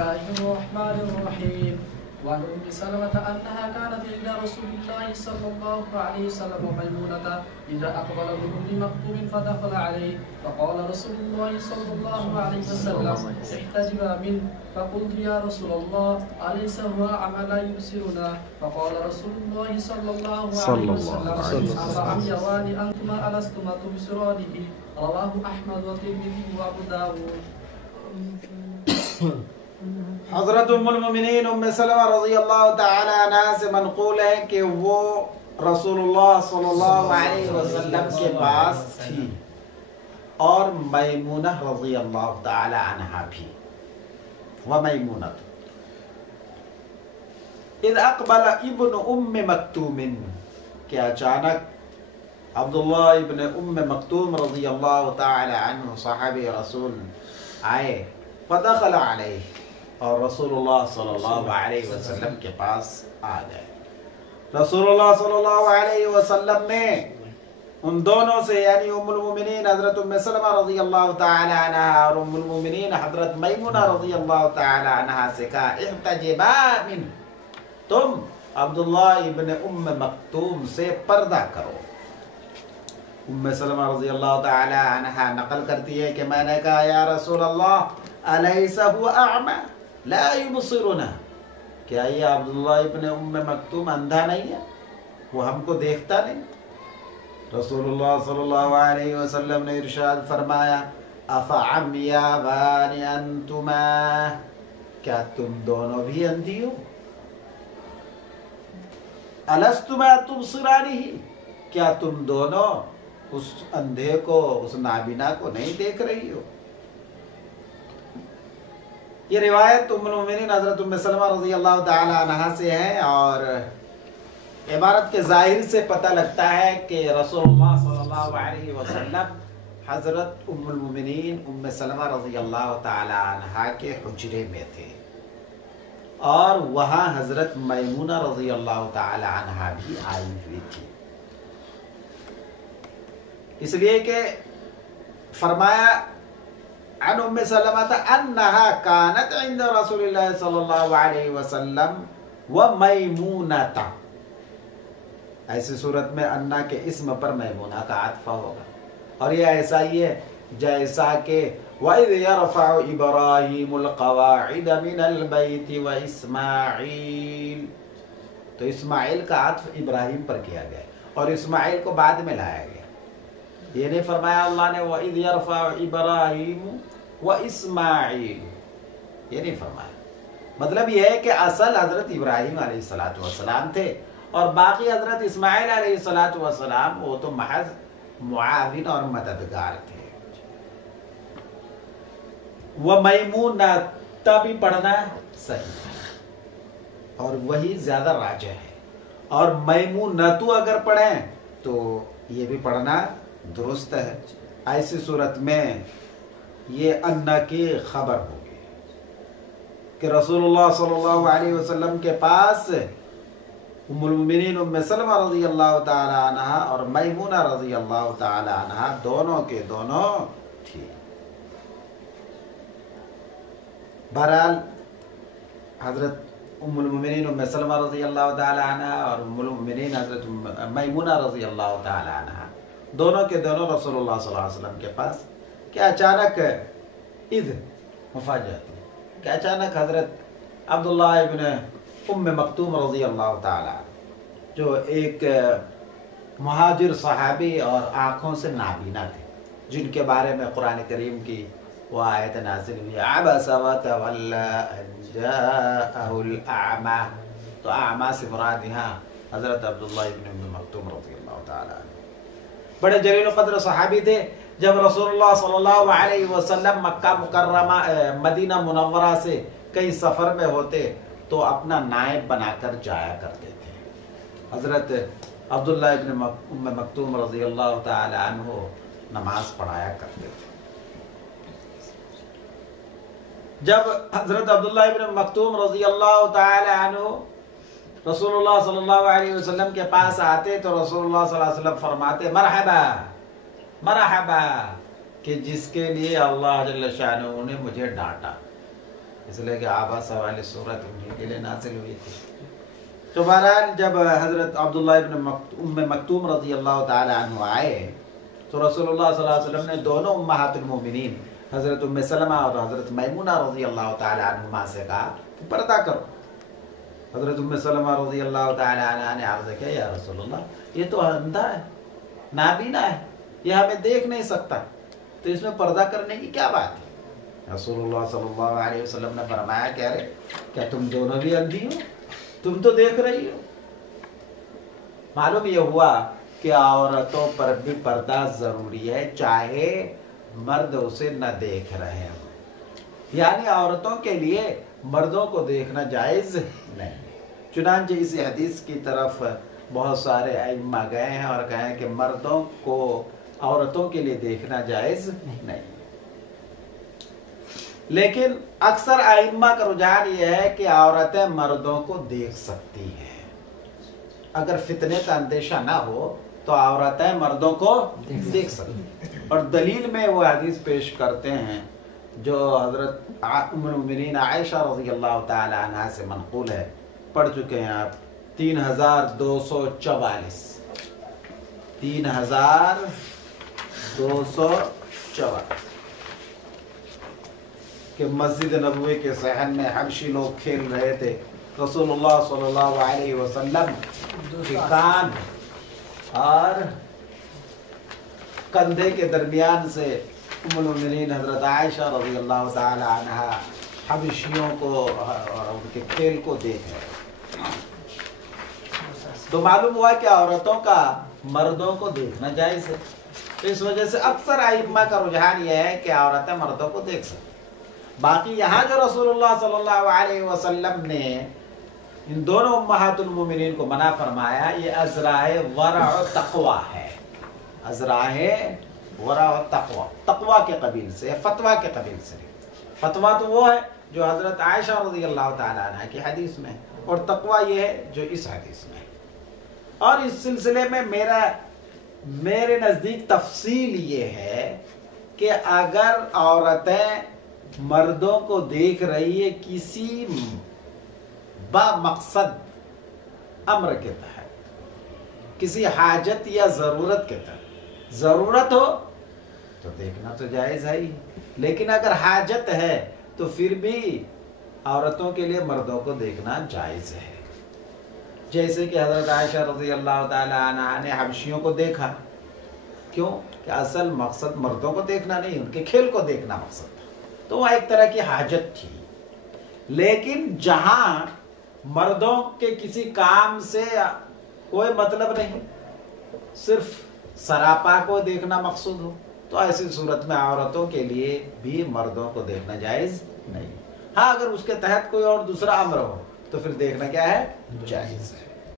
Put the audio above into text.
الله الرحمن الرحيم. وعن أم سلمة أنها كانت عند رسول الله صلى الله عليه وسلم ميمونة إذا أقبل ابن أم مكتوم فدخل عليه فقال رسول الله صلى الله عليه وسلم احتجبا منه. فقلت يا رسول الله أليس هو أعمى لا يبصرنا؟ فقال رسول الله صلى الله عليه وسلم أفعميان أنتما ألستما تبصرانه؟ رواه أحمد والترمذي وأبو داود. حضرت ام المؤمنین ام سلمہ رضی اللہ تعالی عنہ سے منقول ہے کہ وہ رسول اللہ صلی اللہ علیہ وسلم کے پاس تھی اور میمونہ رضی اللہ تعالی عنہ بھی. ومیمونہ اذ اقبل ابن ام مکتوم کہ اچانک عبداللہ ابن ام مکتوم رضی اللہ تعالی عنہ صحابی رسول آئے. فدخل علیہ اور رسول اللہ صلی اللہ علیہ وسلم کے پاس آ گئے. رسول اللہ صلی اللہ علیہ وسلم نے ان دونوں سے یعنی ام المومنین حضرت ام سلمہ رضی اللہ تعالی عنہ اور ام المومنین حضرت میمونہ رضی اللہ تعالی عنہ سے کہا احتجبا من، تم عبداللہ ابن ام مکتوم سے پردہ کرو. ام سلمہ رضی اللہ تعالی عنہ نقل کرتی ہے کہ میں نے کہا یا رسول اللہ الیس هو اعمی لا یبصرنا، کیا یہ عبداللہ ابن ام مکتوم اندھا نہیں ہے، وہ ہم کو دیکھتا نہیں؟ رسول اللہ صلی اللہ علیہ وسلم نے ارشاد فرمایا افعمیان انتما، کیا تم دونوں بھی اندھی ہو؟ الستما تبصرانہ، کیا تم دونوں اس اندھے کو اس نابینا کو نہیں دیکھ رہی ہو؟ یہ روایت ام المؤمنین حضرت ام سلمہ رضی اللہ تعالی عنہ سے ہے اور عبارت کے ظاہر سے پتہ لگتا ہے کہ رسول اللہ صلی اللہ علیہ وسلم حضرت ام المؤمنین ام سلمہ رضی اللہ تعالی عنہ کے حجرے میں تھے اور وہاں حضرت میمونہ رضی اللہ تعالی عنہ بھی آئی ہوئی تھی. اس لیے کہ فرمایا عن ام سلمہ انہا کانت عند رسول اللہ صلی اللہ علیہ وسلم ومیمونہ، ایسی صورت میں انہا کے اسم پر میمونہ کا عطف ہوگا اور یہ ایسا ہی ہے جیسا کہ وَإِذْ يَرْفَعُ إِبْرَاهِيمُ الْقَوَاعِدَ مِنَ الْبَيْتِ وَإِسْمَاعِيلُ، تو اسماعیل کا عطف ابراہیم پر کیا گیا اور اسماعیل کو بعد میں لایا گیا. یہ نہیں فرمایا اللہ نے وَإِذْ يَرْفَعُ إِبْرَاهِيمُ وَإِسْمَاعِيلُ، یہ نہیں فرمایا. مطلب یہ ہے کہ اصل حضرت ابراہیم علیہ السلام تھے اور باقی حضرت اسماعیل علیہ السلام وہ تو محض معاون اور مددگار تھے. وَمیمونہ بھی پڑھنا صحیح ہے اور وہی زیادہ راجح ہے، اور میمونتو اگر پڑھیں تو یہ بھی پڑھنا درست ہے. ایسی صورت میں یہ انہ کی خبر ہوگی کہ رسول اللہ صلی اللہ علیہ وسلم کے پاس ام المؤمنین ام سلمہ رضی اللہ تعالی عنہ اور میمونہ رضی اللہ تعالی عنہ دونوں کے دونوں تھی. بہرحال حضرت ام المؤمنین ام سلمہ رضی اللہ تعالی عنہ اور ام المؤمنین حضرت میمونہ رضی اللہ تعالی عنہ دونوں کے دونوں رسول اللہ صلی اللہ علیہ وسلم کے پاس کہ اچانک مفاجأت کہ اچانک حضرت عبداللہ ابن ام مکتوم رضی اللہ تعالی عنہ جو ایک مہاجر صحابی اور آنکھوں سے نابینا تھے، جن کے بارے میں قرآن کریم کی وہ آیت نازل ہوئی عبس وتولی ان جاءہ الاعمی، تو اعمی سے مراد یہاں حضرت عبداللہ ابن ام مکتوم رضی اللہ تعالی عنہ بڑے جلیل و قدر صحابی تھے. جب رسول اللہ صلی اللہ علیہ وسلم مکہ مکرمہ مدینہ منورہ سے کئی سفر میں ہوتے تو اپنا نائب بنا کر جایا کرتے تھے. حضرت عبداللہ ابن ام مکتوم رضی اللہ تعالی عنہ نماز پڑھایا کرتے تھے. جب حضرت عبداللہ ابن مکتوم رضی اللہ تعالی عنہ رسول اللہ صلی اللہ علیہ وسلم کے پاس آتے تو رسول اللہ صلی اللہ علیہ وسلم فرماتے مرحبا مرحبا، کہ جس کے لیے اللہ جل شانہ نے مجھے ڈانٹا، اس لیے کہ آباس والی صورت انہیں کے لیے نازل ہوئی تھی۔ تو بہرحال جب حضرت عبداللہ ابن ام مکتوم رضی اللہ تعالی عنہ آئے تو رسول اللہ صلی اللہ علیہ وسلم نے دونوں امہات المومنین حضرت ام سلمہ اور حضرت میمونہ رضی اللہ تعالی عنہما سے کہا کہ پردہ کرو۔ حضرت ام سلمہ رضی اللہ تعالی عنہ نے عرض کیا یا رسول اللہ یہ تو اندھا ہے، نابینا ہے، یہ ہمیں دیکھ نہیں سکتا، تو اس میں پردہ کرنے کی کیا بات ہے؟ رسول اللہ صلی اللہ علیہ وسلم نے فرمایا کہ ارے کیا تم دونوں بھی اندھی ہو؟ تم تو دیکھ رہی ہو۔ معلوم یہ ہوا کہ عورتوں پر بھی پردہ ضروری ہے چاہے مرد اسے نہ دیکھ رہے ہوں، یعنی عورتوں کے لیے مردوں کو دیکھنا جائز نہیں۔ چنانچہ اس حدیث کی طرف بہت سارے ائمہ گئے ہیں اور کہیں کہ مردوں کو عورتوں کے لیے دیکھنا جائز نہیں، لیکن اکثر ائمہ کا رجحان یہ ہے کہ عورتیں مردوں کو دیکھ سکتی ہیں۔ اگر فتنے کا اندیشہ نہ ہو تو عورتیں مردوں کو دیکھ سکتی ہیں، اور دلیل میں وہ حدیث پیش کرتے ہیں جو حضرت ام المؤمنین عائشہ رضی اللہ تعالی عنہ سے منقول ہے، پڑھ چکے ہیں آپ، 3244 3244 کہ مسجد نبوی کے صحن میں حبشی لوگ کھیل رہے تھے، رسول اللہ صلی اللہ علیہ وسلم کے کان اور کندھے کے درمیان سے ام المؤمنین حضرت عائشہ رضی اللہ تعالی عنہ حبشیوں کو اور ان کے کھیل کو دیکھ رہے، تو معلوم ہوا کہ عورتوں کا مردوں کو دیکھنا جائز ہے۔ تو اس وجہ سے اکثر ائمہ کا رجحان یہ ہے کہ عورتیں مردوں کو دیکھ سکتی۔ باقی یہاں جو رسول اللہ صلی اللہ علیہ وسلم نے ان دونوں امہات المومنین کو منع فرمایا، یہ ازراء ورع و تقوی ہے، ازراء ورع و تقوی، تقوی کے قبیل سے، فتویٰ کے قبیل سے۔ فتویٰ تو وہ ہے جو حضرت عائشہ رضی اللہ تعالی عنہ کی حدیث میں، اور تقوی یہ ہے جو اس حدیث میں۔ اور اس سلسلے میں میرے نزدیک تفصیل یہ ہے کہ اگر عورتیں مردوں کو دیکھ رہی ہے کسی با مقصد امر کے تحت، کسی حاجت یا ضرورت کے تحت، ضرورت ہو تو دیکھنا تو جائز ہے ہی، لیکن اگر حاجت ہے تو پھر بھی عورتوں کے لیے مردوں کو دیکھنا جائز ہے۔ جیسے کہ حضرت عائشہ رضی اللہ تعالی عنہ نے حبشیوں کو دیکھا، کیوں کہ اصل مقصد مردوں کو دیکھنا نہیں، ان کے کھیل کو دیکھنا مقصد تھا، تو وہ ایک طرح کی حاجت تھی۔ لیکن جہاں مردوں کے کسی کام سے کوئی مطلب نہیں، صرف سراپا کو دیکھنا مقصود ہو، تو ایسی صورت میں عورتوں کے لیے بھی مردوں کو دیکھنا جائز نہیں۔ ہاں اگر اس کے تحت کوئی اور دوسرا امر ہو تو پھر دیکھنا کیا ہے؟ جائز ہے۔